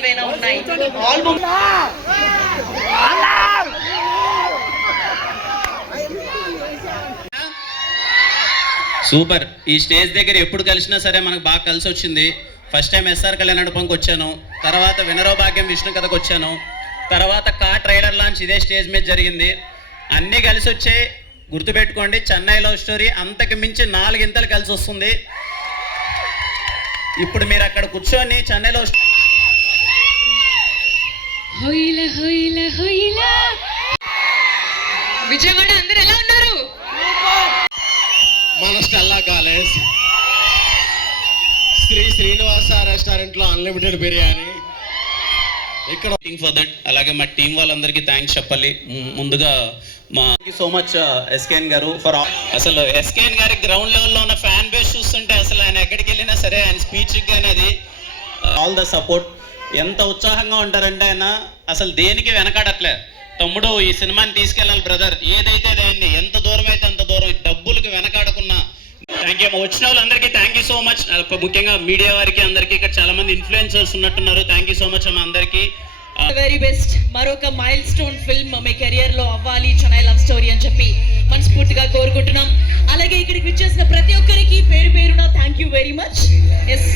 ఏవైనా ఉన్నాయి all super. ఈ స్టేజ్ దగ్గర ఎప్పుడు కలిసినా సరే మనకు బాగా కలిసి వచ్చింది. ఫస్ట్ టైం ఎస్ఆర్ కళ్యాణ మండపంకి వచ్చాను, తర్వాత వినరో భాగ్యం విష్ణు కథకు వచ్చాను, తర్వాత కా ట్రైలర్ లాంచ్ ఇదే స్టేజ్ మీద జరిగింది. అన్నీ కలిసి వచ్చే గుర్తుపెట్టుకోండి, చెన్నై లవ్ స్టోరీ అంతకు మించి 4 ఇంతలు కలిసి వస్తుంది. ఇప్పుడు మీరు అక్కడ కూర్చొని చెన్నై లవ్ విజయవాడ అందరూ ఎలా ఉన్నారు? మన Stella college Shri Srinivasa restaurant లో అన్లిమిటెడ్ బిర్యానీ ఇక్కడ ఫర్ దట్. అలాగే మా టీం వాళ్ళందరికీ థ్యాంక్స్ చెప్పాలి. ముందుగా మా సో మచ్ ఎస్కేఎన్ గారు ఫర్ అసలు ఎస్కేఎన్ గారి గ్రౌండ్ లెవెల్లో ఉన్న ఫ్యాన్ బేస్ చూస్తుంటే అసలు ఆయన ఎక్కడికి వెళ్ళినా సరే ఆయన స్పీచ్ కానీ అది ఆల్ ద సపోర్ట్. ఎంత ఉత్సాహంగా ఉంటారంటే ఆయన అసలు దేనికి వెనకాడట్లే. తమ్ముడు ఈ సినిమాని తీసుకెళ్ళాలి బ్రదర్, ఏదైతే అదేంది, ఎంత దూరం అయితే అంత దూరం, డబ్బులకు వెనకాడకున్నా. Thank you. వచ్చిన వాళ్ళందరికీ థ్యాంక్ యూ సో మచ్. ముఖ్యంగా మీడియా వారికి అందరికీ, ఇక్కడ చాలా మంది ఇన్ఫ్లుయెన్సర్స్ ఉన్నట్టున్నారు. థ్యాంక్ యూ సో మచ్ అమ్మ అందరికీ. Very best. మరొక మైల్ స్టోన్ ఫిల్మ్ మీ కెరియర్ లో అవ్వాలి చెన్నై లవ్ స్టోరీ అని చెప్పి మనస్ఫూర్తిగా కోరుకుంటున్నాం. అలాగే ఇక్కడికి విచ్చేసిన ప్రతి ఒక్కరికి పేరు పేరున thank you very much. Yes